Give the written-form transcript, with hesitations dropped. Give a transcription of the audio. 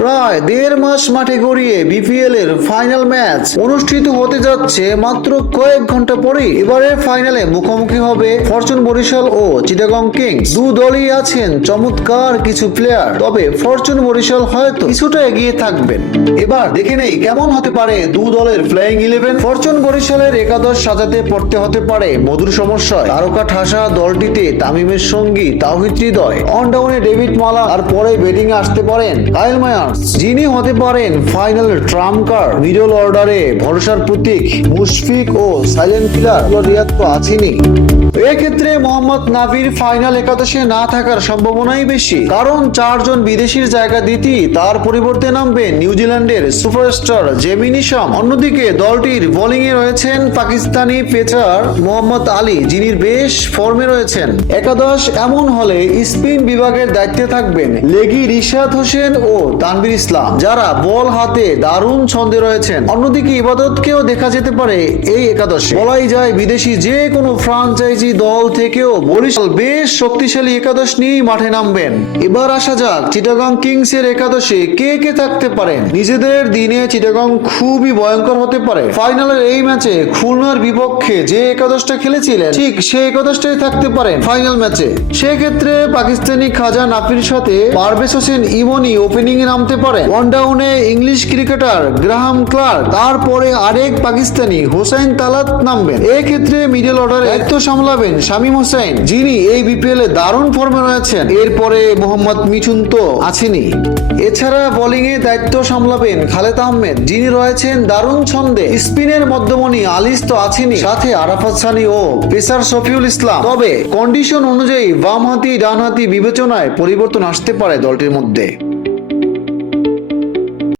প্রায় 1.5 মাস মাঠে গড়িয়ে বিপিএল এর ফাইনাল ম্যাচ অনুষ্ঠিত হতে যাচ্ছে মাত্র কয়েক ঘন্টা পরে। এবারের ফাইনালে মুখোমুখি হবে ফরচুন বরিশাল ও চিটাগং কিংস। দু দলই আছেন চমৎকার কিছু প্লেয়ার, তবে ফরচুন বরিশাল হয়তো কিছুটা এগিয়ে থাকবেন। এবার দেখে নেই কেমন হতে পারে দু দলের প্লেইং 11। ফরচুন বরিশালের একাদশ সাজাতে পড়তে হতে পারে মধুর সমস্যায়। তারকা ঠাসা দলটিতে তামিমের সঙ্গী তাওহিদ হৃদয়, অন ডাউনে ডেভিড মালা, আর পরে ব্যাটিং এ আসতে পারেন কাইল মায়ার্স, যিনি হতে পারেন ফাইনাল ট্রাম্প কার্ড। মিডল অর্ডারে ভরসার প্রতীক মুশফিক ও সাইলেন্ট কিলার রিয়াদ তো আছেনই। এক্ষেত্রে মোহাম্মদ নাবির ফাইনাল একাদশে না থাকার সম্ভাবনাই বেশি, কারণ 4 জন বিদেশির জায়গা দিতে তার পরিবর্তে নামবেন নিউজিল্যান্ডের সুপারস্টার জেমি নিশাম। অন্যদিকে দলটির বোলিং এ রয়েছেন পাকিস্তানি পেসার মোহাম্মদ আলী, যিনি বেশ ফর্মে রয়েছেন। একাদশ এমন হলে স্পিন বিভাগের দায়িত্বে থাকবেন লেগি রিশাদ হোসেন ও তানভীর ইসলাম, যারা বল হাতে দারুণ ছন্দে রয়েছেন। অন্যদিকে ইবাদতকেও দেখা যেতে পারে এই একাদশে। বলাই যায় বিদেশি যে কোনো ফ্রাঞ্চাইজি দল থেকেও বরিশাল বেশ শক্তিশালী একাদশ নিয়ে মাঠে নামবেন। এবার আসা যাক চিটাগং কিংস এর একাদশে কে কে থাকতে পারেন। নিজেদের দিনে চিটাগং খুবই ভয়ঙ্কর হতে পারে। ফাইনালের এই ম্যাচে খুলনার বিপক্ষে যে একাদশটা খেলেছিলেন ঠিক সেই একাদশটাই থাকতে পারেন ফাইনাল ম্যাচে। সেক্ষেত্রে পাকিস্তানি খাজা নাফির সাথে পারভেজ হোসেন ইমনি ওপেনিং এ নামতে পারেন। ওয়ান ডাউনে ইংলিশ ক্রিকেটার গ্রাহাম ক্লার্ক, তারপরে আরেক পাকিস্তানি হোসেন তালাত নামবেন। এক্ষেত্রে মিডল অর্ডারে দায়িত্ব সামলাবেন শামীম হোসেন, যিনি এই বিপিএল এ দারুণ ফর্মে রয়েছেন। এরপরে মোহাম্মদ মিঠুন তো আছেনই। এছাড়া বোলিং এ দায়িত্ব সামলাবেন খালেদ আহমেদ, যিনি রয়েছেন দারুণ ছন্দে। স্পিনের মধ্যমণি আলিস তো আছেনই, সাথে আরাফাত সানি ও পেসার শফিউল ইসলাম। তবে কন্ডিশন অনুযায়ী বামহাতি ডানহাতি বিবেচনায় পরিবর্তন আসতে পারে দলটির মধ্যে।